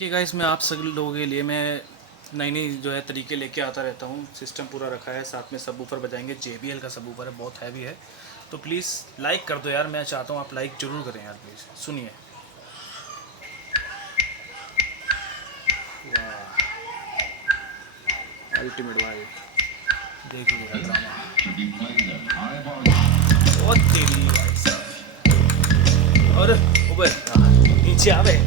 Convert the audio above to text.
कि गाइस मैं आप सभी लोगों के लिए मैं नई नई जो है तरीके लेके आता रहता हूँ। सिस्टम पूरा रखा है, साथ में सबवूफर बजाएंगे। JBL का सबवूफर है, बहुत हैवी है। तो प्लीज़ लाइक कर दो यार, मैं चाहता हूँ आप लाइक ज़रूर करें यार प्लीज़। सुनिए। अल्टीमेट भाई, देखिए यार ड्रामा। बहुत तेरी भाई साहब। और ऊपर नीचे आवे।